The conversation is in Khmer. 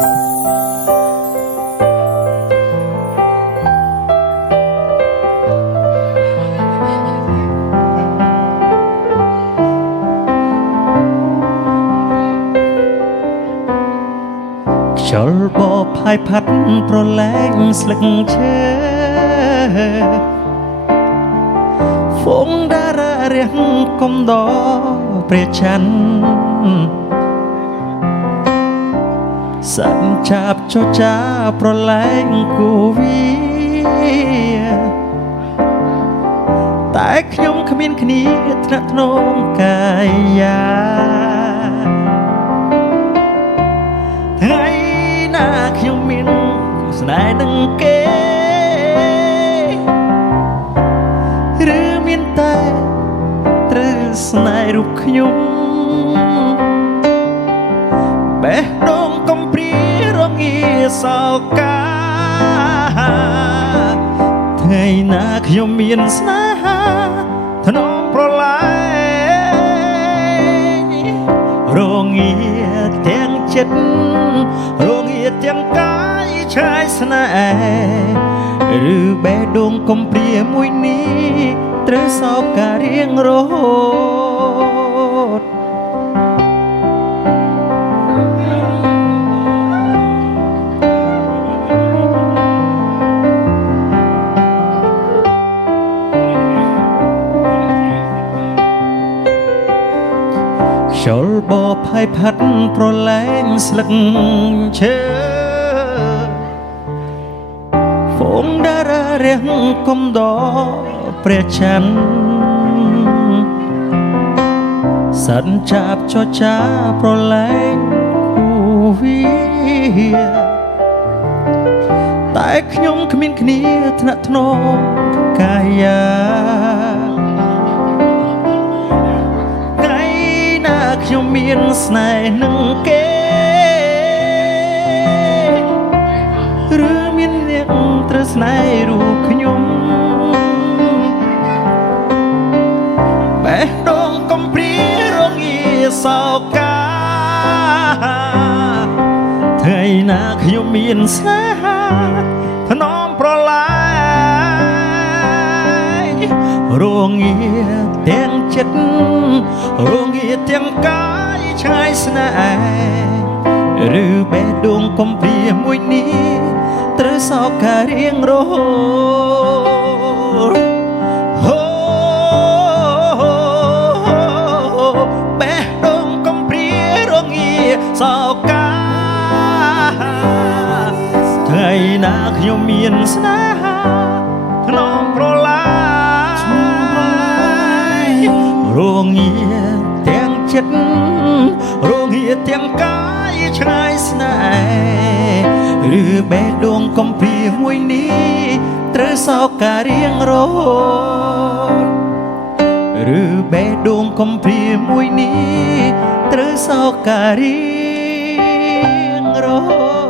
ខ្យល់បបផាយផាត់ប្រឡែងស្លឹកឈើហ្វូងតារារះកុំដព្រះច័ន្ទសាច់ចាប់ចចាប្រឡែងគូវីតែខ្ញុំគ្មានគ្នាថ្នាក់ថ្នមកាយាថ្ងៃណាខ្ញុំមានស្នេហ៍នឹងគេឬមានតែត្រូវស្នេហ៍រូបខ្ញុំបេះដូងកំព្រារងាសោកាថ្ងៃណាខ្ញុំមានស្នេហាថ្នមប្រឡែងរងាទាំងចិត្តរងាទាំងកាយឆាយស្នេហ៍ឬបេះដូងកំព្រាមួយនេះត្រូវសោកការរៀងរហូតខ្យល់បបផាយផាត់ប្រឡែងស្លឹកឈើហ្វូងតារារះកុំដព្រះច័ន្ទសាច់ចាប់ចចាប្រឡែងគូវីតែខ្ញុំគ្មានគ្នាថ្នាក់ថ្នមកាយាថ្ងៃណាខ្ញុំមានស្នេហ៍នឹងគេឬមានអ្នកត្រូវស្នេហ៍រូបខ្ញុំបេះដូងកំព្រារងាសោកាថ្ងៃណាខ្ញុំមានស្នេហាថ្នមប្រឡែងរងាទាំងចិត្តរងាទាំងកាយឆាយស្នេហ៍ឬបេះដូងកំព្រាមួយនេះត្រូវសោកការរៀងរហូតបេះដូងកំព្រារងាសោកាថ្ងៃណាខ្ញុំមានស្នេហាថ្នមប្រឡែងរងាទាំងចិត្តរងាទាំងកាយឆ្ងាយស្នេហ៍ឬបេះដូងកំព្រាមួយនេះត្រូវសោកការរៀងរហូតឬបេះដូងកំព្រាមួយនេះត្រូវសោកការរៀងរហូត